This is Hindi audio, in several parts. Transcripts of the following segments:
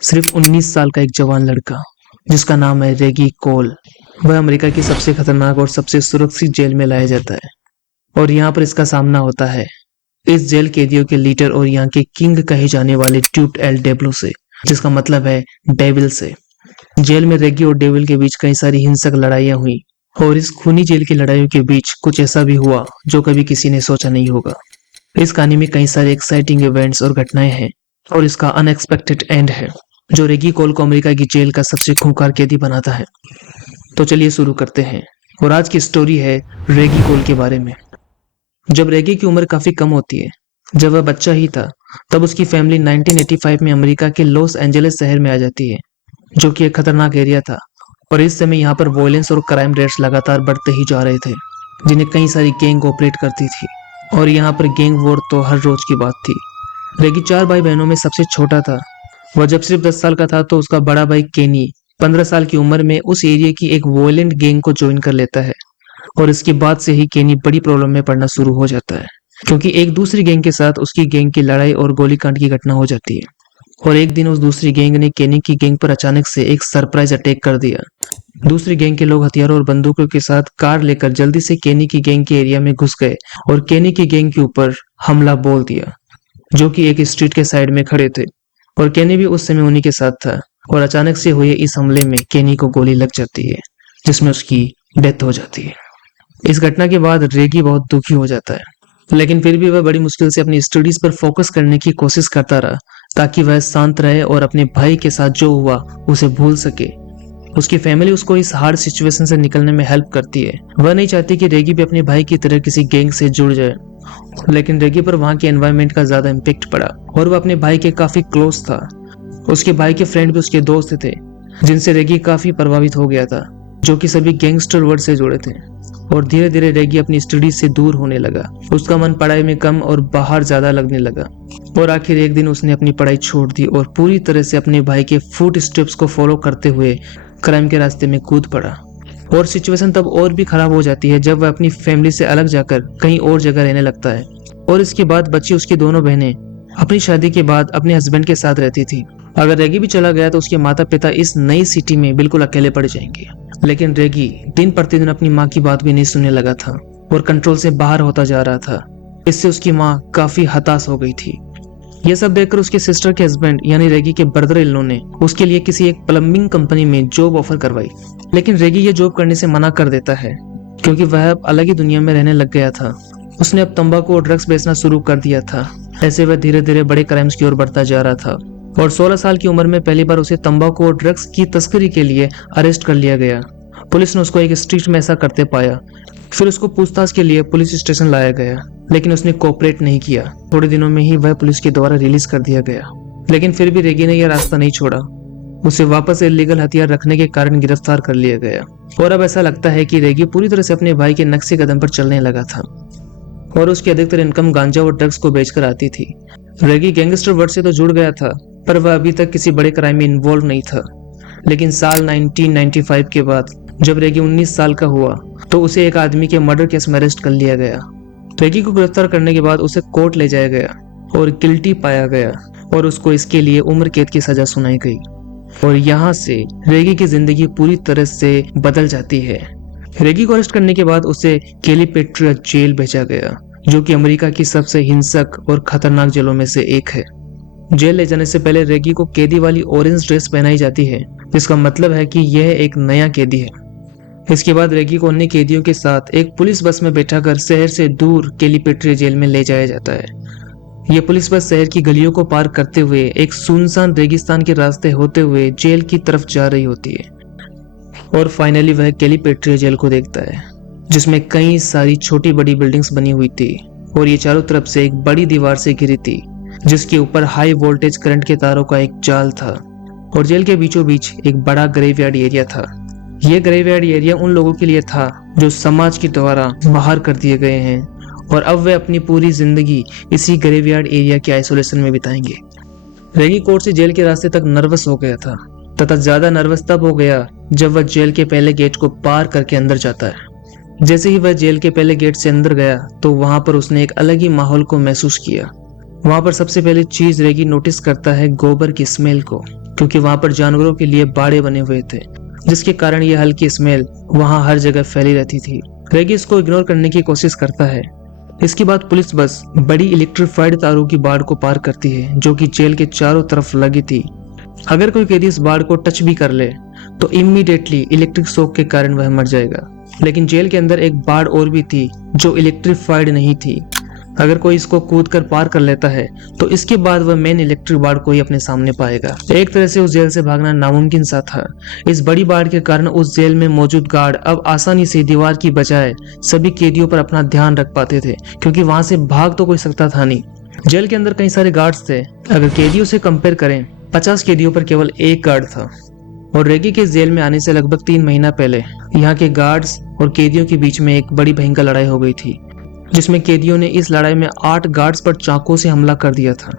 सिर्फ 19 साल का एक जवान लड़का जिसका नाम है रेगी कोल। वह अमेरिका की सबसे खतरनाक और सबसे सुरक्षित जेल में लाया जाता है और यहाँ पर इसका सामना होता है इस जेल कैदियों के लीडर और यहाँ के किंग कहे जाने वाले ट्यूट एल डेब्लो से, जिसका मतलब है डेविल से। जेल में रेगी और डेविल के बीच कई सारी हिंसक लड़ाइयाँ हुई और इस खूनी जेल की लड़ाइयों के बीच कुछ ऐसा भी हुआ जो कभी किसी ने सोचा नहीं होगा। इस कहानी में कई सारे एक्साइटिंग इवेंट्स और घटनाएं हैं और इसका अनएक्सपेक्टेड एंड है जो रेगी कोल को अमेरिका की जेल का सबसे खूंखार कैदी बनाता है। तो चलिए शुरू करते हैं और आज की स्टोरी है रेगी कोल के बारे में। जब रेगी की उम्र काफी कम होती है, जब वह बच्चा ही था, तब उसकी फैमिली 1985 में अमेरिका के लॉस एंजलिस शहर में आ जाती है, जो कि एक खतरनाक एरिया था। और इस समय यहाँ पर वॉयलेंस और क्राइम रेट्स लगातार बढ़ते ही जा रहे थे, जिन्हें कई सारी गैंग ऑपरेट करती थी और यहाँ पर गैंग वॉर तो हर रोज की बात थी। रेगी 4 भाई बहनों में सबसे छोटा था। वह जब सिर्फ 10 साल का था तो उसका बड़ा भाई केनी 15 साल की उम्र में उस एरिया की एक वॉयलेंट गैंग को ज्वाइन कर लेता है और इसके बाद से ही केनी बड़ी प्रॉब्लम में पड़ना शुरू हो जाता है, क्योंकि एक दूसरी गैंग के साथ उसकी गैंग की लड़ाई और गोलीकांड की घटना हो जाती है। और एक दिन उस दूसरी गैंग ने केनी की गैंग पर अचानक से एक सरप्राइज अटैक कर दिया। दूसरी गैंग के लोग हथियारों और बंदूकों के साथ कार लेकर जल्दी से केनी की गैंग के एरिया में घुस गए और केनी की गैंग के ऊपर हमला बोल दिया, जो कि एक स्ट्रीट के साइड में खड़े थे। और केनी भी उस समय उन्हीं के साथ था और अचानक से हुए इस हमले में केनी को गोली लग जाती है, जिसमें उसकी डेथ हो जाती है। इस घटना के बाद रेगी बहुत दुखी हो जाता है, लेकिन फिर भी वह बड़ी मुश्किल से अपनी स्टडीज पर फोकस करने की कोशिश करता रहा ताकि वह शांत रहे और अपने भाई के साथ जो हुआ उसे भूल सके। उसकी फैमिली उसको इस हार्ड सिचुएशन से निकलने में हेल्प करती है। वह नहीं चाहती कि रेगी भी अपने भाई की तरह किसी गैंग से जुड़ जाए, लेकिन रेगी पर वहां के एनवायरनमेंट का ज्यादा इम्पेक्ट पड़ा और वह अपने भाई के काफी क्लोज था। उसके भाई के फ्रेंड भी उसके दोस्त थे, जिनसे रेगी काफी प्रभावित हो गया था, जो कि सभी गैंगस्टर वर्ल्ड से जुड़े थे। और धीरे धीरे रेगी अपनी स्टडीज से दूर होने लगा। उसका मन पढ़ाई में कम और बाहर ज्यादा लगने लगा और आखिर एक दिन उसने अपनी पढ़ाई छोड़ दी और पूरी तरह से अपने भाई के फुट स्टेप्स को फॉलो करते हुए क्राइम के रास्ते में कूद पड़ा। और सिचुएशन तब और भी खराब हो जाती है जब वह अपनी फैमिली से अलग जाकर कहीं और जगह रहने लगता है। और इसके बाद बची उसकी दोनों बहनें अपनी शादी के बाद अपने हस्बैंड के साथ रहती थी। अगर रेगी भी चला गया तो उसके माता पिता इस नई सिटी में बिल्कुल अकेले पड़ जाएंगे। लेकिन रेगी दिन प्रतिदिन अपनी माँ की बात भी नहीं सुनने लगा था और कंट्रोल से बाहर होता जा रहा था। इससे उसकी माँ काफी हताश हो गई थी। यह सब देखकर उसके सिस्टर के हस्बैंड यानी रेगी के ब्रदर इन लॉ ने उसके लिए किसी एक प्लम्बिंग कंपनी में जॉब ऑफर करवाई। लेकिन रेगी ये जॉब करने से मना कर देता है, क्योंकि वह अब अलग ही दुनिया में रहने लग गया था। उसने अब तंबाकू और ड्रग्स बेचना शुरू कर दिया था। ऐसे वह धीरे धीरे बड़े क्राइम्स की ओर बढ़ता जा रहा था और 16 साल की उम्र में पहली बार उसे तंबाकू और ड्रग्स की तस्करी के लिए अरेस्ट कर लिया गया। पुलिस ने उसको एक स्ट्रीट में ऐसा करते पाया। फिर उसको पूछताछ के लिए पुलिस स्टेशन लाया गया, लेकिन उसने कोऑपरेट नहीं किया। थोड़े दिनों में ही वह पुलिस के द्वारा रिलीज कर दिया गया। लेकिन फिर भी रेगी ने यह रास्ता नहीं छोड़ा। उसे वापस इलीगल हथियार रखने के कारण गिरफ्तार कर लिया गया और अब ऐसा लगता है कि रेगी पूरी तरह से अपने भाई के नक्शे कदम पर चलने लगा था और उसकी अधिकतर इनकम गांजा और ड्रग्स को बेचकर आती थी। रेगी गैंगस्टर वर्ल्ड से तो जुड़ गया था, पर वह अभी तक किसी बड़े क्राइम में इन्वॉल्व नहीं था। लेकिन साल 1995 के बाद जब रेगी 19 साल का हुआ तो उसे एक आदमी के मर्डर केस में अरेस्ट कर लिया गया। रेगी को गिरफ्तार करने के बाद उसे कोर्ट ले जाया गया और गिल्टी पाया गया और उसको इसके लिए उम्र कैद की सजा सुनाई गई। और यहाँ से रेगी की जिंदगी पूरी तरह से बदल जाती है। रेगी को अरेस्ट करने के बाद उसे कैलिपेट्रिया जेल भेजा गया, जो कि अमेरिका की सबसे हिंसक और खतरनाक जेलों में से एक है। जेल ले जाने से पहले रेगी को कैदी वाली ऑरेंज ड्रेस पहनाई जाती है, जिसका मतलब है कि यह एक नया कैदी है। इसके बाद रेगी को अन्य कैदियों के साथ एक पुलिस बस में बैठाकर शहर से दूर कैलिपेट्रिया जेल में ले जाया जाता है। यह पुलिस बस शहर की गलियों को पार करते हुए एक सुनसान रेगिस्तान के रास्ते होते हुए जेल की तरफ जा रही होती है और फाइनली वह कैलिपेट्रिया जेल को देखता है, जिसमें कई सारी छोटी बड़ी बिल्डिंग्स बनी हुई थी और ये चारों तरफ से एक बड़ी दीवार से घिरी थी, जिसके ऊपर हाई वोल्टेज करंट के तारों का एक जाल था। और जेल के बीचों बीच एक बड़ा ग्रेवयार्ड एरिया था। यह ग्रेवयार्ड एरिया उन लोगों के लिए था जो समाज के द्वारा बाहर कर दिए गए हैं और अब वे अपनी पूरी जिंदगी इसी ग्रेवयार्ड एरिया के आइसोलेशन में बिताएंगे। रेगी कोर्ट से जेल के रास्ते तक नर्वस हो गया था तथा ज्यादा नर्वस तब हो गया जब वह जेल के पहले गेट को पार करके अंदर जाता है। जैसे ही वह जेल के पहले गेट से अंदर गया तो वहां पर उसने एक अलग ही माहौल को महसूस किया। वहां पर सबसे पहले चीज रेगी नोटिस करता है गोबर की स्मेल को। क्योंकि वहां पर जानवरों के लिए बाड़े बने हुए थे, जिसके कारण ये हल्की स्मेल वहां हर जगह फैली रहती थी। रेगी इसको इग्नोर करने की कोशिश करता है। इसके बाद पुलिस बस बड़ी इलेक्ट्रिफाइड तारों की बाड़ को पार करती है, जो कि जेल के चारों तरफ लगी थी। अगर कोई कैदी इस बाड़ को टच भी कर ले तो इमीडिएटली इलेक्ट्रिक शॉक के कारण वह मर जाएगा। लेकिन जेल के अंदर एक बाड़ और भी थी जो इलेक्ट्रिफाइड नहीं थी। अगर कोई इसको कूद कर पार कर लेता है तो इसके बाद वह मेन इलेक्ट्रिक बाड़ को ही अपने सामने पाएगा। एक तरह से उस जेल से भागना नामुमकिन सा था। इस बड़ी बाड़ के कारण उस जेल में मौजूद गार्ड अब आसानी से दीवार की बजाय सभी कैदियों पर अपना ध्यान रख पाते थे, क्योंकि वहां से भाग तो कोई सकता था नहीं। जेल के अंदर कई सारे गार्ड्स थे। अगर कैदियों से कंपेयर करें, 50 कैदियों पर केवल एक गार्ड था। और रेगी के जेल में आने से लगभग 3 महीना पहले यहाँ के गार्ड्स और कैदियों के बीच में एक बड़ी भयंकर लड़ाई हो गई थी, जिसमें कैदियों ने इस लड़ाई में 8 गार्ड्स पर चाकू से हमला कर दिया था।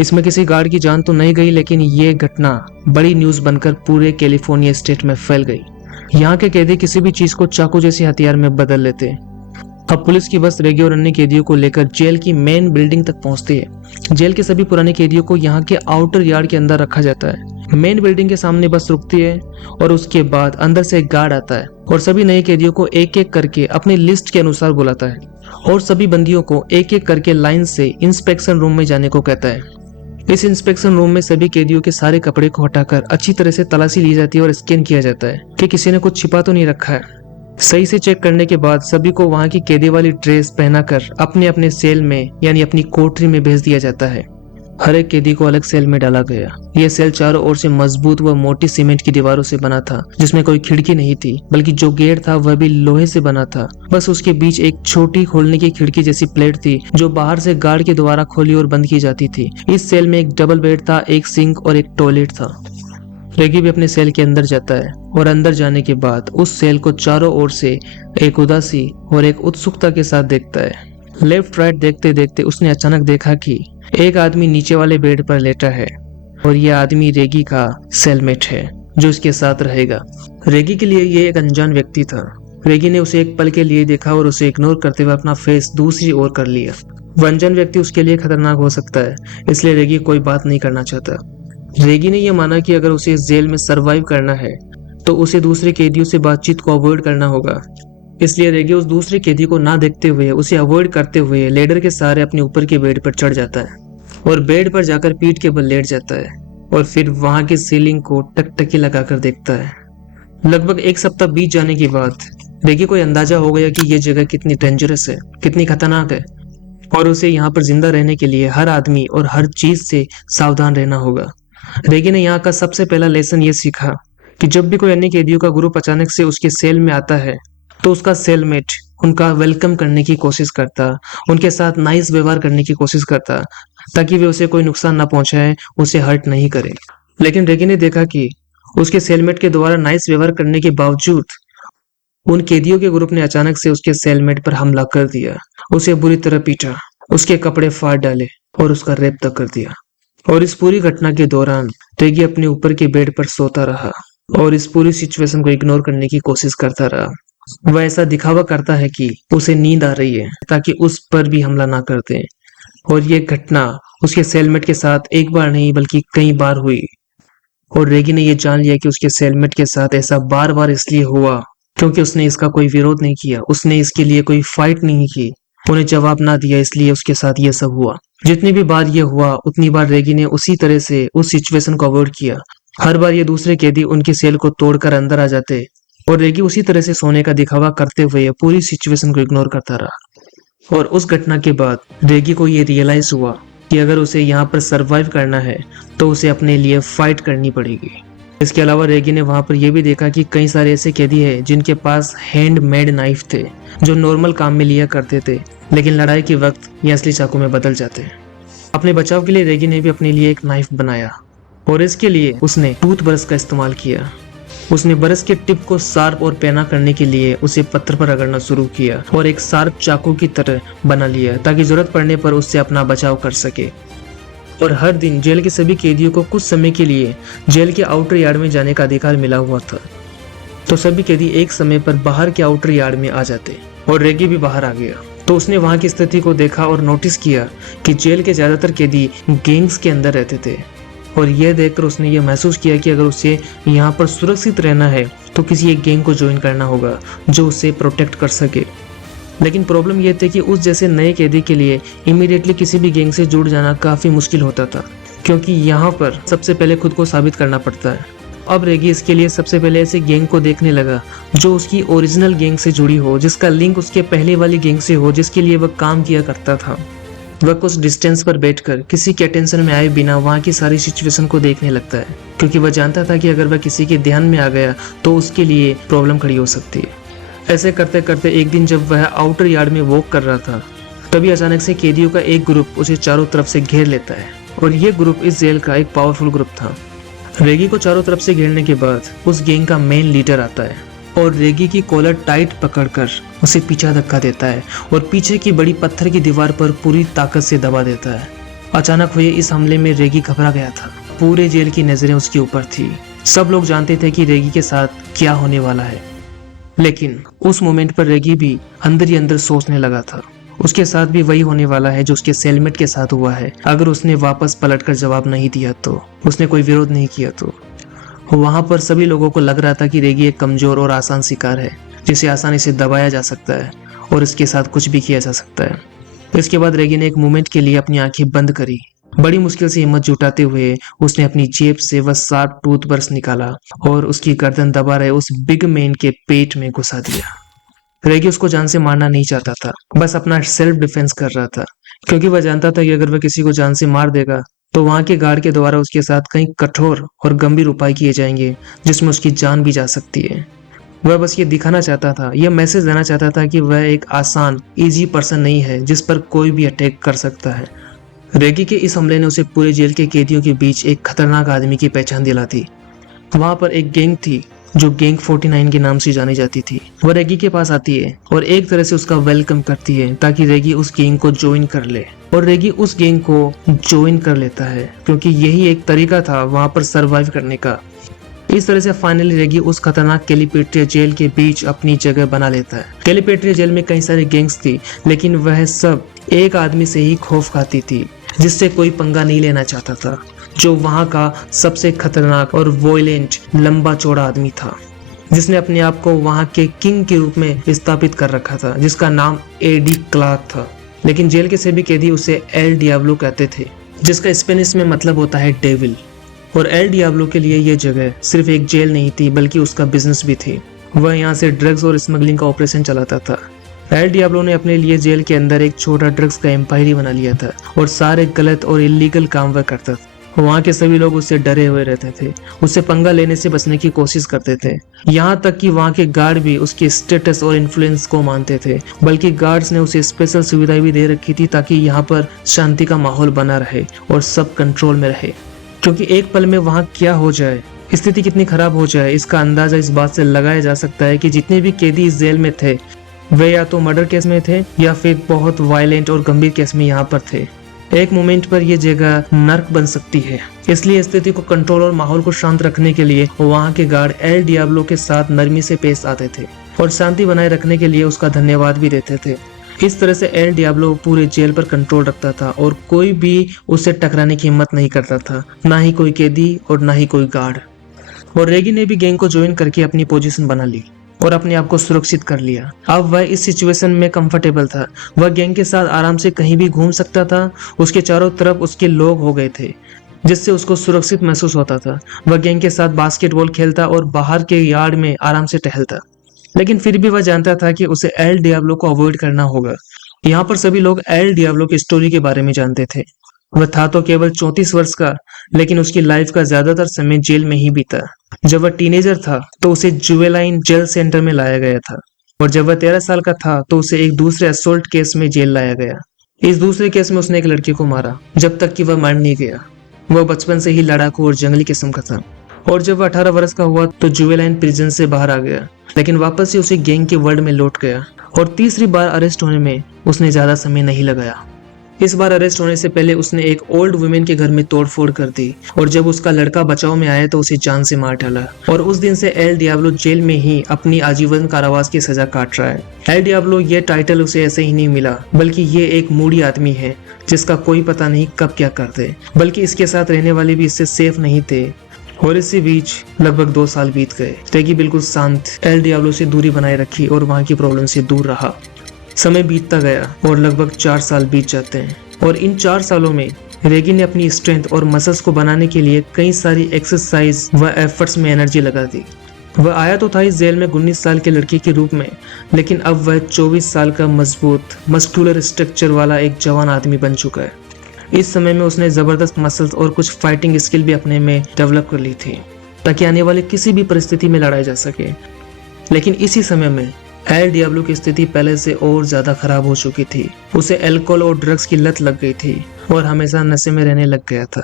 इसमें किसी गार्ड की जान तो नहीं गई, लेकिन ये घटना बड़ी न्यूज बनकर पूरे कैलिफोर्निया स्टेट में फैल गई। यहाँ के कैदी किसी भी चीज को चाकू जैसे हथियार में बदल लेते। अब पुलिस की बस रेगी और अन्य कैदियों को लेकर जेल की मेन बिल्डिंग तक पहुंचती है। जेल के सभी पुराने कैदियों को यहाँ के आउटर यार्ड के अंदर रखा जाता है। मेन बिल्डिंग के सामने बस रुकती है और उसके बाद अंदर से एक गार्ड आता है और सभी नए कैदियों को एक एक करके अपनी लिस्ट के अनुसार बुलाता है और सभी बंदियों को एक एक करके लाइन से इंस्पेक्शन रूम में जाने को कहता है। इस इंस्पेक्शन रूम में सभी कैदियों के सारे कपड़े को हटाकर अच्छी तरह से तलाशी ली जाती है और स्कैन किया जाता है कि किसी ने कुछ छिपा तो नहीं रखा है। सही से चेक करने के बाद सभी को वहां की कैदी वाली ड्रेस पहनाकर अपने अपने सेल में यानी अपनी कोठरी में भेज दिया जाता है। हर एक कैदी को अलग सेल में डाला गया। यह सेल चारों ओर से मजबूत व मोटी सीमेंट की दीवारों से बना था, जिसमें कोई खिड़की नहीं थी, बल्कि जो गेट था वह भी लोहे से बना था। बस उसके बीच एक छोटी खोलने की खिड़की जैसी प्लेट थी, जो बाहर से गार्ड के द्वारा खोली और बंद की जाती थी। इस सेल में एक डबल बेड था, एक सिंक और एक टॉयलेट था। रेगी भी अपने सेल के अंदर जाता है और अंदर जाने के बाद उस सेल को चारों ओर से एक उदासी और एक उत्सुकता के साथ देखता है। लेफ्ट राइट देखते देखते उसने अचानक देखा कि एक आदमी नीचे वाले बेड पर लेटा है और यह आदमी रेगी का सेलमेट है, जो इसके साथ रहेगा। रेगी के लिए यह एक अनजान व्यक्ति था। रेगी ने उसे एक पल के लिए देखा और उसे इग्नोर करते हुए अपना फेस दूसरी ओर कर लिया। वह अनजान व्यक्ति उसके लिए खतरनाक हो सकता है, इसलिए रेगी कोई बात नहीं करना चाहता। रेगी ने यह माना कि अगर उसे इस जेल में सरवाइव करना है तो उसे दूसरे कैदियों से बातचीत को अवॉइड करना होगा। इसलिए रेगी उस दूसरे कैदी को ना देखते हुए, उसे अवॉइड करते हुए लेडर के सहारे अपने ऊपर के बेड पर चढ़ जाता है और बेड पर जाकर पीठ के बल लेट जाता है और फिर वहां की सीलिंग को टकटकी लगाकर देखता है। लगभग 1 सप्ताह बीत जाने के बाद रेगी को अंदाजा हो गया कि यह जगह कितनी डेंजरस है, कितनी खतरनाक है और उसे यहाँ पर जिंदा रहने के लिए हर आदमी और हर चीज से सावधान रहना होगा। रेगी ने यहाँ का सबसे पहला लेसन ये सीखा कि जब भी कोई अन्य कैदियों का ग्रुप अचानक से उसके सेल में आता है तो उसका सेलमेट उनका वेलकम करने की कोशिश करता, उनके साथ नाइस व्यवहार करने की कोशिश करता, ताकि वे उसे कोई नुकसान ना पहुंचाए, उसे हर्ट नहीं करे। लेकिन रेगी ने देखा कि उसके सेलमेट के द्वारा नाइस व्यवहार करने के बावजूद उन कैदियों के ग्रुप ने अचानक से उसके सेलमेट पर हमला कर दिया, उसे बुरी तरह पीटा, उसके कपड़े फाड़ डाले और उसका रेप तक कर दिया। और इस पूरी घटना के दौरान रेगी अपने ऊपर के बेड पर सोता रहा और इस पूरी सिचुएशन को इग्नोर करने की कोशिश करता रहा। वह ऐसा दिखावा करता है कि उसे नींद आ रही है ताकि उस पर भी हमला ना कर दें। और ये घटना उसके सेलमेट के साथ एक बार नहीं बल्कि कई बार हुई। और रेगी ने यह जान लिया कि उसके सेलमेट के साथ ऐसा बार बार इसलिए हुआ क्योंकि उसने इसका कोई विरोध नहीं किया, उसने इसके लिए कोई फाइट नहीं की, उन्हें जवाब ना दिया, इसलिए उसके साथ ये सब हुआ। जितनी भी बार ये हुआ उतनी बार रेगी ने उसी तरह से उस सिचुएशन को अवॉइड किया। हर बार ये दूसरे कैदी उनकी सेल को तोड़कर अंदर आ जाते और रेगी उसी तरह से सोने का दिखावा करते हुए पूरी सिचुएशन को इग्नोर करता रहा। और उस घटना के बाद रेगी को ये रियलाइज हुआ कि अगर उसे यहाँ पर सरवाइव करना है तो उसे अपने लिए फाइट करनी पड़ेगी। इसके अलावा रेगी ने वहां पर यह भी देखा कि कई सारे ऐसे कैदी हैं जिनके पास हैंडमेड नाइफ थे, जो नॉर्मल काम में लिया करते थे, लेकिन लड़ाई के वक्त ये असली चाकू में बदल जाते हैं। अपने बचाव के लिए रेगी ने भी अपने लिए एक नाइफ बनाया और इसके लिए उसने टूथ ब्रश का इस्तेमाल किया। उसने ब्रश के टिप को शार्प और पैना करने के लिए उसे पत्थर पर रगड़ना शुरू किया और एक शार्प चाकू की तरह बना लिया ताकि जरूरत पड़ने पर उससे अपना बचाव कर सके। और हर दिन जेल के सभी कैदियों को कुछ समय के लिए जेल के आउटर यार्ड में जाने का अधिकार मिला हुआ था, तो सभी कैदी एक समय पर बाहर के आउटर यार्ड में आ जाते और रेगी भी बाहर आ गया। तो उसने वहां की स्थिति को देखा और नोटिस किया कि जेल के ज्यादातर कैदी गैंग्स के अंदर रहते थे। और यह देखकर उसने ये महसूस किया कि अगर उसे यहाँ पर सुरक्षित रहना है तो किसी एक गैंग को ज्वाइन करना होगा जो उसे प्रोटेक्ट कर सके। लेकिन प्रॉब्लम यह थी कि उस जैसे नए कैदी के लिए इमीडिएटली किसी भी गैंग से जुड़ जाना काफ़ी मुश्किल होता था, क्योंकि यहाँ पर सबसे पहले खुद को साबित करना पड़ता है। अब रेगी इसके लिए सबसे पहले ऐसे गैंग को देखने लगा जो उसकी ओरिजिनल गैंग से जुड़ी हो, जिसका लिंक उसके पहले वाली गैंग से हो जिसके लिए वह काम किया करता था। वह कुछ डिस्टेंस पर बैठकर किसी के अटेंशन में आए बिना वहाँ की सारी सिचुएशन को देखने लगता है, क्योंकि वह जानता था कि अगर वह किसी के ध्यान में आ गया तो उसके लिए प्रॉब्लम खड़ी हो सकती है। ऐसे करते करते एक दिन जब वह आउटर यार्ड में वॉक कर रहा था, तभी अचानक से कैदियों का एक ग्रुप उसे चारों तरफ से घेर लेता है और ये ग्रुप इस जेल का एक पावरफुल ग्रुप था। रेगी को चारों तरफ से घेरने के बाद उस गैंग का मेन लीडर आता है और रेगी की कॉलर टाइट पकड़कर उसे पीछे धक्का देता है और पीछे की बड़ी पत्थर की दीवार पर पूरी ताकत से दबा देता है। अचानक हुए इस हमले में रेगी घबरा गया था। पूरे जेल की नजरें उसके ऊपर थी। सब लोग जानते थे कि रेगी के साथ क्या होने वाला है, लेकिन उस मोमेंट पर रेगी भी अंदर ही अंदर सोचने लगा था उसके साथ भी वही होने वाला है जो उसके सेलमेट के साथ हुआ है। अगर उसने वापस पलटकर जवाब नहीं दिया तो, उसने कोई विरोध नहीं किया तो। वहां पर सभी लोगों को लग रहा था कि रेगी एक कमजोर और आसान शिकार है जिसे आसानी से दबाया जा सकता है और इसके साथ कुछ भी किया जा सकता है। इसके बाद रेगी ने एक मोमेंट के लिए अपनी आंखें बंद करी। बड़ी मुश्किल से हिम्मत जुटाते हुए उसने अपनी जेब से वह शार्प टूथब्रश निकाला और उसकी गर्दन दबा रहे उस बिग मैन के पेट में घुसा दिया। रेगी उसको जान से मारना नहीं चाहता था, बस अपना सेल्फ डिफेंस कर रहा था, क्योंकि वह जानता था कि अगर वह किसी को जान से मार देगा तो वहां के गार्ड के द्वारा उसके साथ कई कठोर और गंभीर उपाय किए जाएंगे जिसमें उसकी जान भी जा सकती है। वह बस ये दिखाना चाहता था, यह मैसेज देना चाहता था कि वह एक आसान इजी पर्सन नहीं है जिस पर कोई भी अटैक कर सकता है। रेगी के इस हमले ने उसे पूरे जेल के कैदियों के बीच एक खतरनाक आदमी की पहचान दिला दी। वहां पर एक गैंग थी जो गैंग 49 के नाम से जानी जाती थी। वह रेगी के पास आती है और एक तरह से उसका वेलकम करती है ताकि रेगी उस गैंग को ज्वाइन कर ले, और रेगी उस गैंग को ज्वाइन कर लेता है क्योंकि यही एक तरीका था वहां पर सरवाइव करने का। इस तरह से फाइनली रेगी उस खतरनाक कैलिपेट्रिया जेल के बीच अपनी जगह बना लेता है। कैलिपेट्रिया जेल में कई सारी गैंग्स थी, लेकिन वह सब एक आदमी से ही खौफ खाती थी जिससे कोई पंगा नहीं लेना चाहता था, जो वहां का सबसे खतरनाक और वॉयलेंट लंबा चौड़ा आदमी था जिसने अपने आप को वहां के किंग के रूप में स्थापित कर रखा था, जिसका नाम एडी क्लार्क था। लेकिन जेल के सभी कैदी उसे एल डियाब्लो कहते थे, जिसका स्पेनिश में मतलब होता है डेविल। और एल डियाब्लो के लिए यह जगह सिर्फ एक जेल नहीं थी बल्कि उसका बिजनेस भी थी। वह यहाँ से ड्रग्स और स्मगलिंग का ऑपरेशन चलाता था। एल डियाब्लो ने अपने लिए जेल के अंदर एक छोटा ड्रग्स का एम्पायर ही बना लिया था और सारे गलत और इलीगल काम वह करता था। वहाँ के सभी लोग उससे डरे हुए रहते थे, उससे पंगा लेने से बचने की कोशिश करते थे। यहाँ तक कि वहाँ के गार्ड भी उसके स्टेटस और इन्फ्लुएंस को मानते थे, बल्कि गार्ड्स ने उसे स्पेशल सुविधाएं भी दे रखी थी ताकि यहाँ पर शांति का माहौल बना रहे और सब कंट्रोल में रहे। क्योंकि एक पल में वहाँ क्या हो जाए, स्थिति कितनी खराब हो जाए, इसका अंदाजा इस बात से लगाया जा सकता है कि जितने भी कैदी इस जेल में थे वे या तो मर्डर केस में थे या फिर बहुत वायलेंट और गंभीर केस में यहाँ पर थे। एक मोमेंट पर यह जगह नर्क बन सकती है, इसलिए स्थिति को कंट्रोल और माहौल को शांत रखने के लिए वहाँ के गार्ड एल डियाब्लो के साथ नरमी से पेश आते थे और शांति बनाए रखने के लिए उसका धन्यवाद भी देते थे। इस तरह से एल डियाब्लो पूरे जेल पर कंट्रोल रखता था और कोई भी उससे टकराने की हिम्मत नहीं करता था, ना ही कोई कैदी और ना ही कोई गार्ड। और रेगी ने भी गैंग को ज्वाइन करके अपनी पोजीशन बना ली और अपने आप को सुरक्षित कर लिया। अब वह इस सिचुएशन में कंफर्टेबल था, वह गैंग के साथ आराम से कहीं भी घूम सकता था। उसके चारों तरफ उसके लोग हो गए थे जिससे उसको सुरक्षित महसूस होता था। वह गैंग के साथ बास्केटबॉल खेलता और बाहर के यार्ड में आराम से टहलता, लेकिन फिर भी वह जानता था कि उसे एल डियाब्लो को अवॉइड करना होगा। यहाँ पर सभी लोग एल डियाब्लो की स्टोरी के बारे में जानते थे। वह था तो केवल 34 वर्ष का, लेकिन उसकी लाइफ का ज्यादातर समय जेल में ही बीता। जब वह टीनेजर था तो उसे जुवेलाइन जेल सेंटर में लाया गया था, और जब वह 13 साल का था तो उसे एक दूसरे असोल्ट केस में जेल लाया गया। इस दूसरे केस में उसने एक लड़की को मारा जब तक कि वह मर नहीं गया। वह बचपन से ही लड़ाकू और जंगली किस्म का था, और जब वह 18 वर्ष का हुआ तो जुवेलाइन प्रिजन से बाहर आ गया, लेकिन वापस से उसे गैंग के वर्ल्ड में लौट गया और तीसरी बार अरेस्ट होने में उसने ज्यादा समय नहीं लगाया। इस बार अरेस्ट होने से पहले उसने एक ओल्ड वुमेन के घर में तोड़फोड़ कर दी और जब उसका लड़का बचाव में आया तो उसे जान से मार डाला और उस दिन से एल डियाब्लो जेल में ही अपनी आजीवन कारावास की सजा काट रहा है। एल डियाब्लो ये टाइटल उसे ऐसे ही नहीं मिला, बल्कि ये एक मूडी आदमी है जिसका कोई पता नहीं कब क्या कर दे, बल्कि इसके साथ रहने वाले भी इससे सेफ नहीं थे। और इसी बीच लगभग 2 साल बीत गए। रेगी बिल्कुल शांत एल डियाब्लो से दूरी बनाए रखी और वहां की प्रॉब्लम से दूर रहा। समय बीतता गया और लगभग 4 साल बीत जाते हैं और इन 4 सालों में रेगी ने अपनी स्ट्रेंथ और मसल्स को बनाने के लिए कई सारी एक्सरसाइज व एफर्ट्स में एनर्जी लगा दी। वह आया तो था इस जेल में 19 साल के लड़के के रूप में, लेकिन अब वह 24 साल का मजबूत मस्कुलर स्ट्रक्चर वाला एक जवान आदमी बन चुका है। इस समय में उसने जबरदस्त मसल्स और कुछ फाइटिंग स्किल भी अपने में डेवलप कर ली थी ताकि आने वाली किसी भी परिस्थिति में लड़ाई जा सके। लेकिन इसी समय में एल डियाब्लो की स्थिति पहले से और ज्यादा खराब हो चुकी थी। उसे अल्कोहल और ड्रग्स की लत लग गई थी और हमेशा नशे में रहने लग गया था।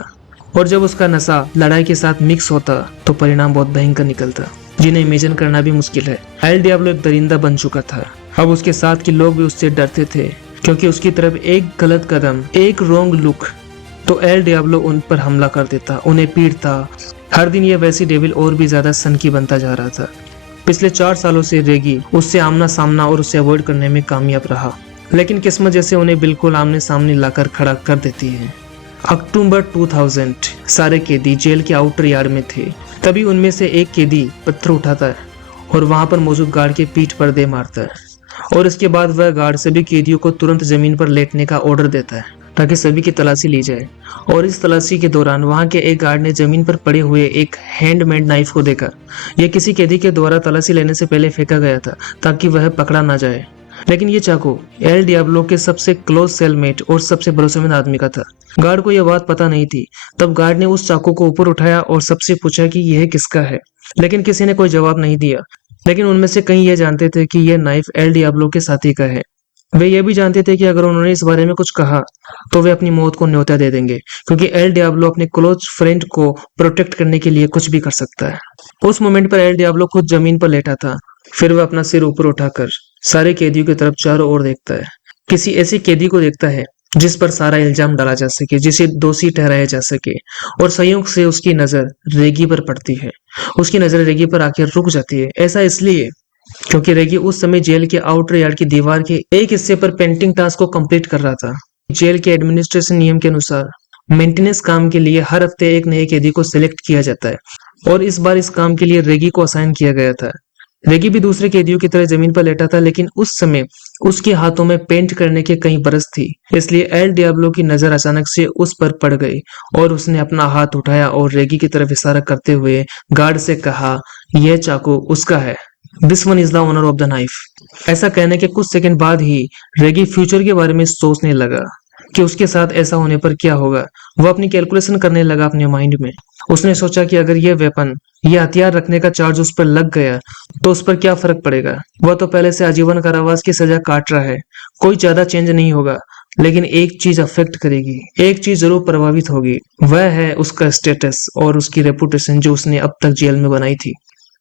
और जब उसका नशा लड़ाई के साथ मिक्स होता तो परिणाम बहुत भयंकर निकलता, जिन्हें इमेजिन करना भी मुश्किल है। एल डियाब्लो एक दरिंदा बन चुका था। अब उसके साथ के लोग भी उससे डरते थे क्योंकि उसकी तरफ एक गलत कदम, एक रॉन्ग लुक तो एल डियाब्लो उन पर हमला कर देता, उन्हें पीटता। हर दिन ये वैसी डेविल और भी ज्यादा सनकी बनता जा रहा था। पिछले 4 सालों से रेगी उससे आमना सामना और उसे अवॉइड करने में कामयाब रहा, लेकिन किस्मत जैसे उन्हें बिल्कुल आमने सामने लाकर खड़ा कर देती है। अक्टूबर 2000 सारे कैदी जेल के आउटर यार्ड में थे। तभी उनमें से एक कैदी पत्थर उठाता है और वहां पर मौजूद गार्ड के पीठ पर दे मारता है और इसके बाद वह गार्ड सभी कैदियों को तुरंत जमीन पर लेटने का ऑर्डर देता है ताकि सभी की तलाशी ली जाए। और इस तलाशी के दौरान वहां के एक गार्ड ने जमीन पर पड़े हुए एक हैंडमेड नाइफ को देखा। यह किसी कैदी के द्वारा तलाशी लेने से पहले फेंका गया था ताकि वह पकड़ा ना जाए, लेकिन ये चाकू एल डियाब्लो के सबसे क्लोज सेलमेट और सबसे भरोसेमंद आदमी का था। गार्ड को यह बात पता नहीं थी। तब गार्ड ने उस चाकू को ऊपर उठाया और सबसे पूछा कि यह किसका है, लेकिन किसी ने कोई जवाब नहीं दिया। लेकिन उनमें से कई ये जानते थे कि यह नाइफ एल डियाब्लो के साथी का है। वे ये भी जानते थे कि अगर उन्होंने इस बारे में कुछ कहा तो वे अपनी मौत को न्योता दे देंगे, क्योंकि एल डियाब्लो अपने क्लोज फ्रेंड को प्रोटेक्ट करने के लिए कुछ भी कर सकता है। उस मोमेंट पर एल डियाब्लो खुद जमीन पर लेटा था। फिर वह अपना सिर ऊपर उठाकर सारे कैदियों की तरफ चारों ओर देखता है। किसी ऐसे कैदी को देखता है जिस पर सारा इल्जाम डाला जा सके, जिसे दोषी ठहराया जा सके। और संयोग से उसकी नजर रेगी पर पड़ती है। उसकी नजर रेगी पर आकर रुक जाती है। ऐसा इसलिए क्योंकि रेगी उस समय जेल के आउटर यार्ड की दीवार के एक हिस्से पर पेंटिंग टास्क को कंप्लीट कर रहा था। जेल के एडमिनिस्ट्रेशन नियम के अनुसार मेंटेनेंस काम के लिए हर हफ्ते एक नए कैदी को सिलेक्ट किया जाता है और इस बार इस काम के लिए रेगी को असाइन किया गया था। रेगी भी दूसरे कैदियों की तरह जमीन पर लेटा था, लेकिन उस समय उसके हाथों में पेंट करने के कई बरस थी। इसलिए एल डियाब्लो की नजर अचानक से उस पर पड़ गई और उसने अपना हाथ उठाया और रेगी की तरफ इशारा करते हुए गार्ड से कहा, यह चाकू उसका है। This one is the owner of the knife. ऐसा कहने के कुछ सेकंड बाद ही रेगी फ्यूचर के बारे में सोचने लगा कि उसके साथ ऐसा होने पर क्या होगा। वो अपनी कैलकुलेशन करने लगा अपने माइंड में। उसने सोचा कि अगर ये वेपन, ये हथियार रखने का चार्ज उस पर लग गया तो उस पर क्या फर्क पड़ेगा। वह तो पहले से आजीवन कारावास की सजा काट रहा है, कोई ज्यादा चेंज नहीं होगा। लेकिन एक चीज अफेक्ट करेगी, एक चीज जरूर प्रभावित होगी, वह है उसका स्टेटस और उसकी रेपुटेशन जो उसने अब तक जेल में बनाई थी।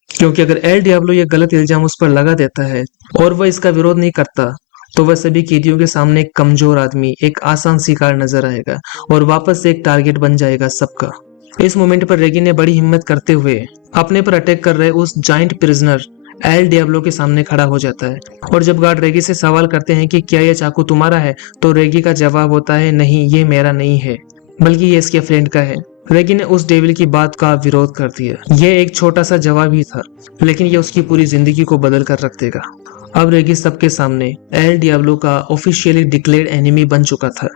क्योंकि अगर एल डियाब्लो ये गलत इल्जाम उस पर लगा देता है और वह इसका विरोध नहीं करता तो वह सभी कैदियों के सामने एक कमजोर आदमी, एक आसान शिकार नजर आएगा और वापस से एक टारगेट बन जाएगा सबका। इस मोमेंट पर रेगी ने बड़ी हिम्मत करते हुए अपने पर अटैक कर रहे उस जाइंट प्रिजनर एल डियाब्लो के सामने खड़ा हो जाता है। और जब गार्ड रेगी से सवाल करते हैं कि क्या यह चाकू तुम्हारा है, तो रेगी का जवाब होता है, नहीं, ये मेरा नहीं है, बल्कि ये इसके फ्रेंड का है। रेगी ने उस डेविल की बात का विरोध कर दिया। यह एक छोटा सा जवाब ही था, लेकिन यह उसकी पूरी जिंदगी को बदल कर रख देगा। अब रेगी सबके सामने एल डियाब्लो का ऑफिशियली डिक्लेयर्ड एनिमी बन चुका था।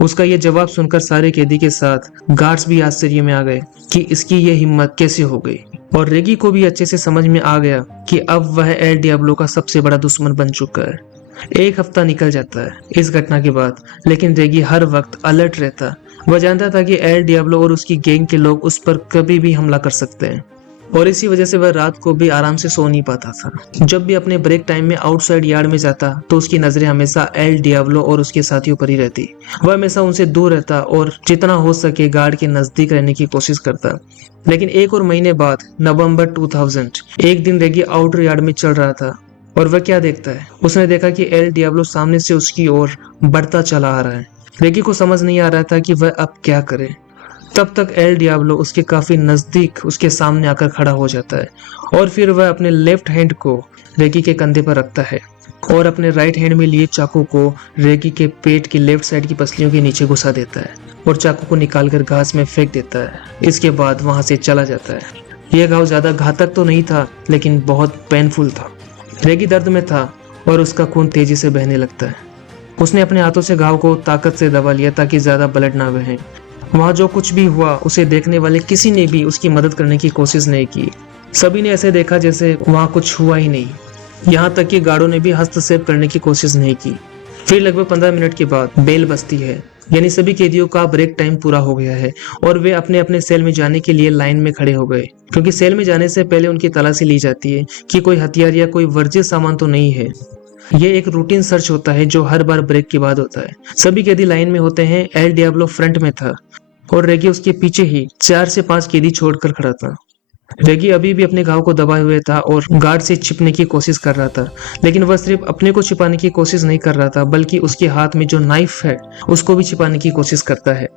उसका यह जवाब सुनकर सारे कैदी के साथ गार्ड्स भी आश्चर्य में आ गए कि इसकी यह हिम्मत कैसे हो गई। और रेगी को भी अच्छे से समझ में आ गया कि अब वह एल डियाब्लो का सबसे बड़ा दुश्मन बन चुका है। एक हफ्ता निकल जाता है इस घटना के बाद, लेकिन रेगी हर वक्त अलर्ट रहता। वह जानता था कि एल डियाब्लो और उसकी गैंग के लोग उस पर कभी भी हमला कर सकते हैं और इसी वजह से वह रात को भी आराम से सो नहीं पाता था। जब भी अपने ब्रेक टाइम में आउटसाइड यार्ड में जाता तो उसकी नजरें हमेशा एल डियाब्लो और उसके साथियों पर ही रहती। वह हमेशा उनसे दूर रहता और जितना हो सके गार्ड के नजदीक रहने की कोशिश करता। लेकिन एक और महीने बाद नवंबर 2000 एक दिन रेगी आउटर यार्ड में चल रहा था और वह क्या देखता है, उसने देखा कि एल डियाब्लो सामने से उसकी ओर बढ़ता चला आ रहा है। रेगी को समझ नहीं आ रहा था कि वह अब क्या करे। तब तक एल डियाब्लो उसके काफी नजदीक उसके सामने आकर खड़ा हो जाता है और फिर वह अपने लेफ्ट हैंड को रेगी के कंधे पर रखता है और अपने राइट हैंड में लिए चाकू को रेगी के पेट की लेफ्ट साइड की पसलियों के नीचे घुसा देता है और चाकू को निकालकर घास में फेंक देता है। इसके बाद वहां से चला जाता है। यह घाव ज्यादा घातक तो नहीं था, लेकिन बहुत पेनफुल था। रेगी दर्द में था और उसका खून तेजी से बहने लगता है। उसने अपने हाथों से घाव को ताकत से दबा लिया ताकि ज्यादा ब्लड ना बहे। वहां जो कुछ भी हुआ उसे देखने वाले किसी ने भी उसकी मदद करने की कोशिश नहीं की। सभी ने ऐसे देखा जैसे वहां कुछ हुआ ही नहीं। यहाँ तक कि गार्डों ने भी हस्तक्षेप करने की कोशिश नहीं की। फिर लगभग 15 मिनट के बाद बेल बजती है, यानी सभी कैदियों का ब्रेक टाइम पूरा हो गया है और वे अपने अपने सेल में जाने के लिए लाइन में खड़े हो गए, क्योंकि सेल में जाने से पहले उनकी तलाशी ली जाती है कि कोई हथियार या कोई वर्जित सामान तो नहीं है। ये एक रूटीन सर्च होता है जो हर बार ब्रेक के बाद होता है। सभी कैदी लाइन में होते हैं। एल डियाब्लो फ्रंट में था और रेगी उसके पीछे ही 4 से 5 कैदी छोड़कर खड़ा था। रेगी अभी भी अपने घाव को दबाए हुए था और गार्ड से छिपने की कोशिश कर रहा था, लेकिन वह सिर्फ अपने को छिपाने की कोशिश नहीं कर रहा था, बल्कि उसके हाथ में जो नाइफ है उसको भी छिपाने की कोशिश करता है।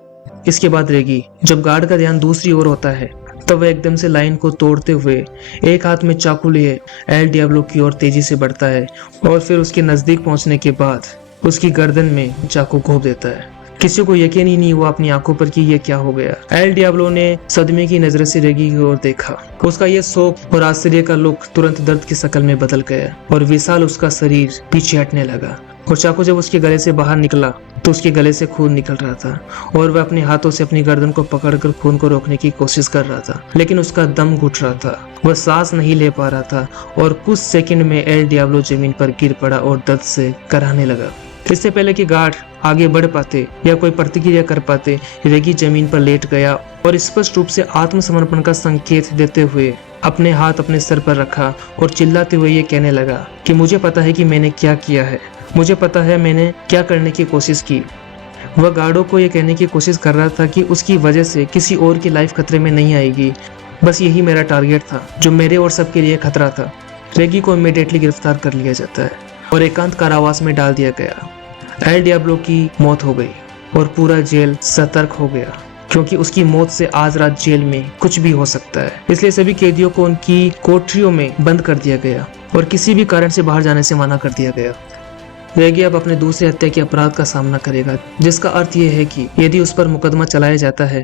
इसके बाद रेगी, जब गार्ड का ध्यान दूसरी ओर होता है, तब वह एकदम से लाइन को तोड़ते हुए एक हाथ में चाकू लिए एल डियाब्लो की ओर तेजी से बढ़ता है और फिर उसके नजदीक पहुंचने के बाद उसकी गर्दन में चाकू घोंप देता है। किसी को यकीन ही नहीं हुआ अपनी आंखों पर कि यह क्या हो गया। एल डियाब्लो ने सदमे की नजर से रेगी की ओर देखा। उसका यह शोक और आश्चर्य का लुक तुरंत दर्द की शक्ल में बदल गया और विशाल उसका शरीर पीछे हटने लगा और चाकू जब उसके गले से बाहर निकला तो उसके गले से खून निकल रहा था और वह अपने हाथों से अपनी गर्दन को पकड़कर खून को रोकने की कोशिश कर रहा था, लेकिन उसका दम घुट रहा था। वह सांस नहीं ले पा रहा था और कुछ सेकंड में एल डियाब्लो जमीन पर गिर पड़ा और दर्द से कराहने लगा। इससे पहले कि गार्ड आगे बढ़ पाते या कोई प्रतिक्रिया कर पाते, रेगी जमीन पर लेट गया और स्पष्ट रूप से आत्मसमर्पण का संकेत देते हुए अपने हाथ अपने सर पर रखा और चिल्लाते हुए ये कहने लगा कि मुझे पता है कि मैंने क्या किया है, मुझे पता है मैंने क्या करने की कोशिश की। वह गार्डों को यह कहने की कोशिश कर रहा था कि उसकी वजह से किसी और की लाइफ खतरे में नहीं आएगी। बस यही मेरा टारगेट था जो मेरे और सबके लिए खतरा था। रेगी को इमीडिएटली गिरफ्तार कर लिया जाता है और एकांत कारावास में डाल दिया गया। एल डियाब्लो की मौत हो गई और पूरा जेल सतर्क हो गया, क्योंकि उसकी मौत से आज रात जेल में कुछ भी हो सकता है। इसलिए सभी कैदियों को उनकी कोठरियों में बंद कर दिया गया और किसी भी कारण से बाहर जाने से मना कर दिया गया। रेगी अब अपने दूसरे हत्या के अपराध का सामना करेगा, जिसका अर्थ यह है कि यदि उस पर मुकदमा चलाया जाता है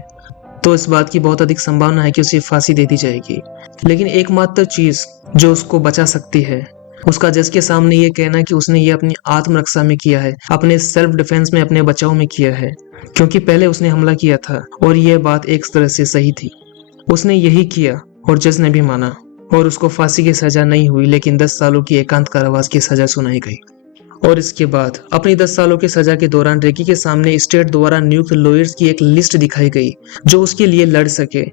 तो इस बात की बहुत अधिक संभावना है कि उसे फांसी दे दी जाएगी। लेकिन एकमात्र चीज जो उसको बचा सकती है उसका जज के सामने ये कहना कि उसने ये अपनी आत्मरक्षा में किया है, अपने सेल्फ डिफेंस में, अपने बचाव में किया है, क्योंकि पहले उसने हमला किया था और यह बात एक तरह से सही थी। उसने यही किया और जज ने भी माना और उसको फांसी की सजा नहीं हुई, लेकिन 10 सालों की एकांत कारावास की सजा सुनाई गई। और इसके बाद अपनी 10 सालों की सजा के दौरान रेगी के सामने स्टेट द्वारा नियुक्त लॉयर्स की एक लिस्ट दिखाई गई जो उसके लिए लड़ सके,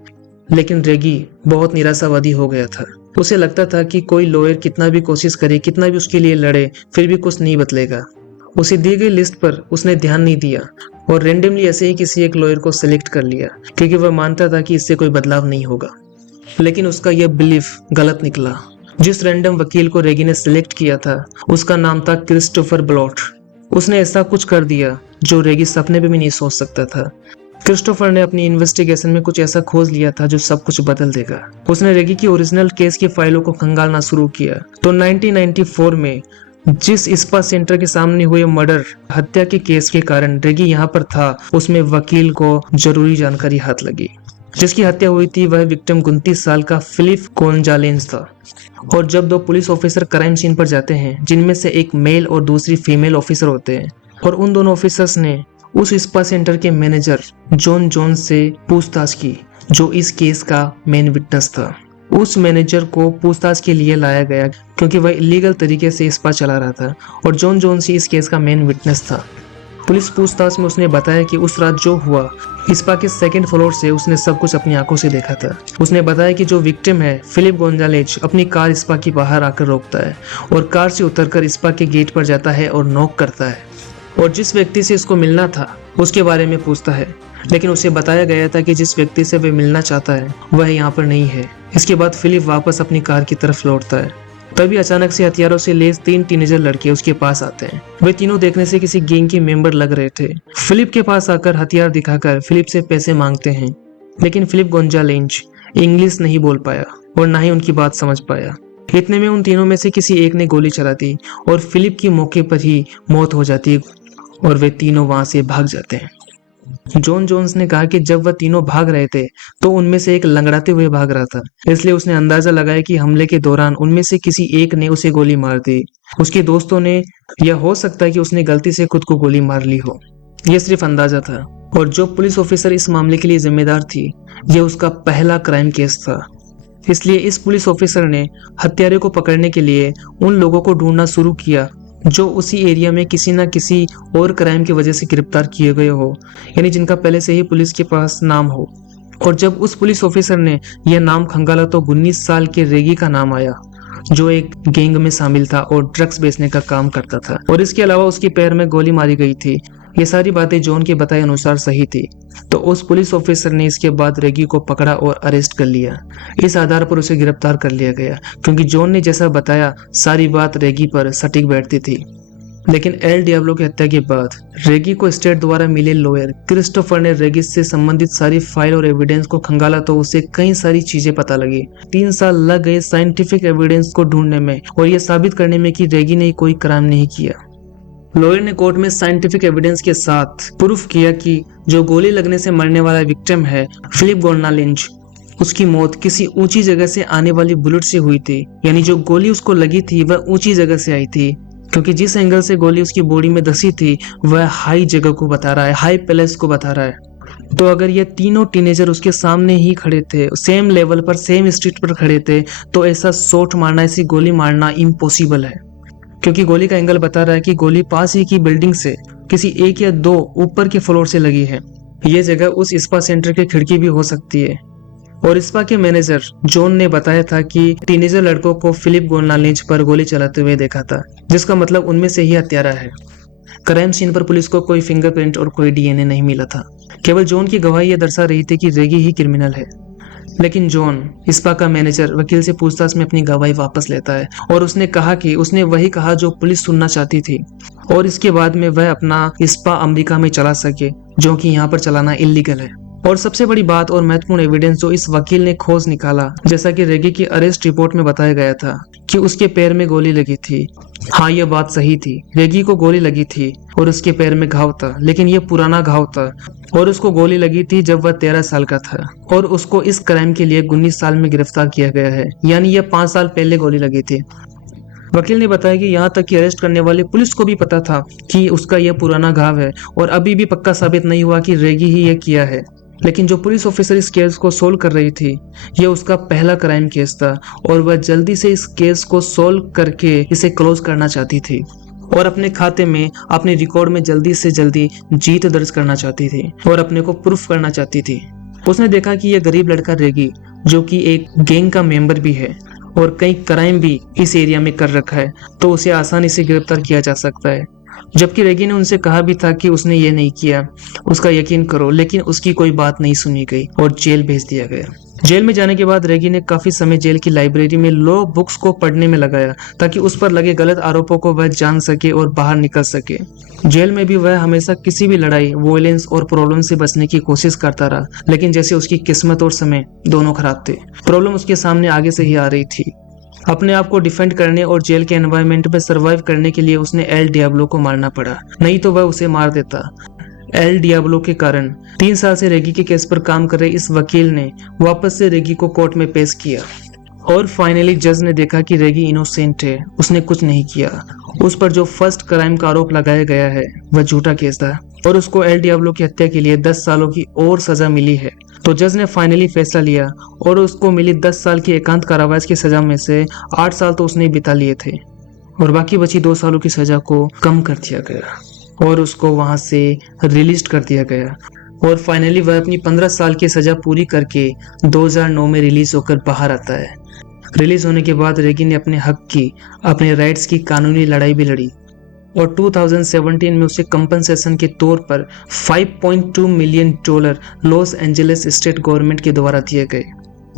लेकिन रेगी बहुत निराशावादी हो गया था। उसे लगता था कि कोई लॉयर कितना भी कोशिश करे, कितना भी उसके लिए लड़े, फिर भी कुछ नहीं बदलेगा। उसे दी गई लिस्ट पर उसने ध्यान नहीं दिया और रेंडमली ऐसे ही किसी एक लॉयर को सिलेक्ट कर लिया, क्योंकि वह मानता था कि इससे कोई बदलाव नहीं होगा। लेकिन उसका यह बिलीफ गलत निकला। जिस रैंडम वकील को रेगी ने सिलेक्ट किया था उसका नाम था क्रिस्टोफर ब्लॉट। उसने ऐसा कुछ कर दिया जो रेगी सपने में भी नहीं सोच सकता था। क्रिस्टोफर ने अपनी इन्वेस्टिगेशन में कुछ ऐसा खोज लिया था जो सब कुछ बदल देगा। उसने रेगी की ओरिजिनल केस की फाइलों को खंगालना शुरू किया तो 1994 में जिस स्पा सेंटर के सामने हुए मर्डर हत्या के केस के कारण रेगी यहाँ पर था, उसमें वकील को जरूरी जानकारी हाथ लगी। जिसकी हत्या हुई थी वह विक्टिम 29 साल का फिलिप गोंजालेस था। और जब 2 पुलिस ऑफिसर क्राइम सीन पर जाते हैं, जिनमें से एक मेल और दूसरी फीमेल ऑफिसर होते हैं, और उन दोनों ऑफिसर्स ने उस स्पा सेंटर के मैनेजर जॉन जोन्स से पूछताछ की, जो इस केस का मेन विटनेस था। उस मैनेजर को पूछताछ के लिए लाया गया क्योंकि वह इलीगल तरीके से स्पा चला रहा था और जॉन जोन्स ही इस केस का मेन विटनेस था। पुलिस पूछताछ में उसने बताया कि उस रात जो हुआ स्पा के 2nd फ्लोर से उसने सब कुछ अपनी आंखों से देखा था। उसने बताया कि जो विक्टिम है फिलिप गोंजालेज अपनी कार स्पा की बाहर आकर रोकता है और कार से उतरकर स्पा के गेट पर जाता है और नॉक करता है और जिस व्यक्ति से इसको मिलना था उसके बारे में पूछता है, लेकिन उसे बताया गया था कि जिस व्यक्ति से वह मिलना चाहता है वह यहाँ पर नहीं है। इसके बाद फिलिप वापस अपनी कार की तरफ लौटता है तभी अचानक से हथियारों से लैस 3 टीनेजर लड़के उसके पास आते हैं। वे तीनों देखने से किसी गैंग के मेंबर लग रहे थे। फिलिप के पास आकर हथियार दिखाकर फिलिप से पैसे मांगते हैं, लेकिन फिलिप गोंजालेंज इंग्लिश नहीं बोल पाया और ना ही उनकी बात समझ पाया। इतने में उन तीनों में से किसी एक ने गोली चला दी और फिलिप की मौके पर ही मौत हो जाती है और वे तीनों वहां से भाग जाते हैं। जॉन जोन्स ने कहा कि जब वह तीनों भाग रहे थे तो उनमें से एक लंगड़ाते हुए भाग रहा था, इसलिए उसने अंदाजा लगाया कि हमले के दौरान उनमें से किसी एक ने उसे गोली मार दी। उसके दोस्तों ने, या हो सकता है कि उसने गलती से खुद को गोली मार ली हो। यह सिर्फ अंदाजा था और जो पुलिस ऑफिसर इस मामले के लिए जिम्मेदार थी, यह उसका पहला क्राइम केस था। इसलिए इस पुलिस ऑफिसर ने हत्यारे को पकड़ने के लिए उन लोगों को ढूंढना शुरू किया जो उसी एरिया में किसी न किसी और क्राइम की वजह से गिरफ्तार किए गए हो, यानी जिनका पहले से ही पुलिस के पास नाम हो। और जब उस पुलिस ऑफिसर ने यह नाम खंगाला तो 19 साल के रेगी का नाम आया, जो एक गैंग में शामिल था और ड्रग्स बेचने का काम करता था, और इसके अलावा उसके पैर में गोली मारी गई थी। ये सारी बातें जॉन के बताए अनुसार सही थी। तो उस पुलिस ऑफिसर ने इसके बाद रेगी को पकड़ा और अरेस्ट कर लिया। इस आधार पर उसे गिरफ्तार कर लिया गया, क्योंकि जॉन ने जैसा बताया सारी बात रेगी पर सटीक बैठती थी। लेकिन एल डियाब्लो की हत्या के बाद रेगी को स्टेट द्वारा मिले लॉयर क्रिस्टोफर ने रेगी से संबंधित सारी फाइल और एविडेंस को खंगाला तो उसे कई सारी चीजें पता लगी। 3 साल लग गए साइंटिफिक एविडेंस को ढूंढने में और यह साबित करने में कि रेगी ने कोई क्राइम नहीं किया। लॉयर ने कोर्ट में साइंटिफिक एविडेंस के साथ प्रूफ किया कि जो गोली लगने से मरने वाला विक्टिम है फिलिप गोंजालेंज, उसकी मौत किसी ऊंची जगह से आने वाली बुलेट से हुई थी। यानी जो गोली उसको लगी थी वह ऊंची जगह से आई थी, क्योंकि जिस एंगल से गोली उसकी बॉडी में धसी थी वह हाई जगह को बता रहा है, हाई पैलेस को बता रहा है। तो अगर ये तीनों टीनेजर उसके सामने ही खड़े थे, सेम लेवल पर सेम स्ट्रीट पर खड़े थे, तो ऐसा शॉट मारना, ऐसी गोली मारना इम्पॉसिबल है, क्योंकि गोली का एंगल बता रहा है कि गोली पास ही की बिल्डिंग से किसी 1 या 2 ऊपर के फ्लोर से लगी है। ये जगह उस स्पा सेंटर की खिड़की भी हो सकती है। और स्पा के मैनेजर जॉन ने बताया था कि टीनेजर लड़कों को फिलिप गोंजालेंज पर गोली चलाते हुए देखा था, जिसका मतलब उनमें से ही हत्यारा है। क्राइम सीन पर पुलिस को कोई फिंगरप्रिंट और कोई डीएनए नहीं मिला था। केवल जॉन की गवाही यह दर्शा रही थी कि रेगी ही क्रिमिनल है। लेकिन जॉन, स्पा का मैनेजर, वकील से पूछताछ में अपनी गवाही वापस लेता है और उसने कहा कि उसने वही कहा जो पुलिस सुनना चाहती थी, और इसके बाद में वह अपना स्पा अमेरिका में चला सके, जो कि यहाँ पर चलाना इलीगल है। और सबसे बड़ी बात और महत्वपूर्ण एविडेंस जो इस वकील ने खोज निकाला, जैसा कि रेगी की अरेस्ट रिपोर्ट में बताया गया था कि उसके पैर में गोली लगी थी। हाँ, यह बात सही थी, रेगी को गोली लगी थी और उसके पैर में घाव था, लेकिन यह पुराना घाव था और उसको गोली लगी थी जब वह 13 साल का था, और उसको इस क्राइम के लिए 19 साल में गिरफ्तार किया गया है, यानी यह 5 साल पहले गोली लगी थी। वकील ने बताया कि यहाँ तक कि अरेस्ट करने वाली पुलिस को भी पता था कि उसका यह पुराना घाव है और अभी भी पक्का साबित नहीं हुआ कि रेगी ही यह किया है। लेकिन जो पुलिस ऑफिसर इस केस को सोल्व कर रही थी, यह उसका पहला क्राइम केस था और वह जल्दी से इस केस को सोल्व करके इसे क्लोज करना चाहती थी और अपने खाते में, अपने रिकॉर्ड में जल्दी से जल्दी जीत दर्ज करना चाहती थी और अपने को प्रूफ करना चाहती थी। उसने देखा कि यह गरीब लड़का रेगी, जो कि एक गैंग का मेंबर भी है और कई क्राइम भी इस एरिया में कर रखा है, तो उसे आसानी से गिरफ्तार किया जा सकता है। जबकि रेगी ने उनसे कहा भी था कि उसने ये नहीं किया, उसका यकीन करो, लेकिन उसकी कोई बात नहीं सुनी गई और जेल भेज दिया गया। जेल में जाने के बाद रेगी ने काफी समय जेल की लाइब्रेरी में लॉ बुक्स को पढ़ने में लगाया, ताकि उस पर लगे गलत आरोपों को वह जान सके और बाहर निकल सके। जेल में भी वह हमेशा किसी भी लड़ाई, वॉयलेंस और प्रॉब्लम से बचने की कोशिश करता रहा, लेकिन जैसे उसकी किस्मत और समय दोनों खराब थे, प्रॉब्लम उसके सामने आगे से ही आ रही थी। अपने आप को डिफेंड करने और जेल के एनवायरनमेंट में सरवाइव करने के लिए उसने एल डियाब्लो को मारना पड़ा, नहीं तो वह उसे मार देता। एल डियाब्लो के कारण 3 साल से रेगी के केस पर काम कर रहे इस वकील ने वापस से रेगी को कोर्ट में पेश किया और फाइनली जज ने देखा कि रेगी इनोसेंट है, उसने कुछ नहीं किया। उस पर जो फर्स्ट क्राइम का आरोप लगाया गया है वह झूठा केस था और उसको एल डियाब्लो की हत्या के लिए 10 सालों की और सजा मिली है। तो जज ने फाइनली फैसला लिया और उसको मिली 10 साल की एकांत कारावास की सजा में से 8 साल तो उसने बिता लिए थे और बाकी बची 2 सालों की सजा को कम कर दिया गया और उसको वहां से रिलीज कर दिया गया। और फाइनली वह अपनी 15 साल की सजा पूरी करके 2009 में रिलीज होकर बाहर आता है। रिलीज होने के बाद रेगी ने अपने हक की, अपने राइट्स की कानूनी लड़ाई भी लड़ी और 2017 में उसे कंपनसेशन के तौर पर $5.2 million Los Angeles state government के द्वारा दिए गए।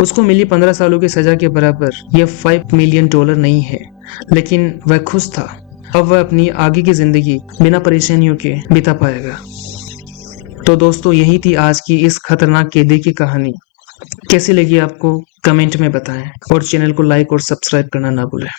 उसको मिली 15 सालों की सजा के बराबर यह $5 मिलियन नहीं है, लेकिन वह खुश था। अब वह अपनी आगे की जिंदगी बिना परेशानियों के बिता पाएगा। तो दोस्तों, यही थी आज की इस खतरनाक कैदी की कहानी। कैसी लगी आपको कमेंट में बताएं और चैनल को लाइक और सब्सक्राइब करना ना भूलें।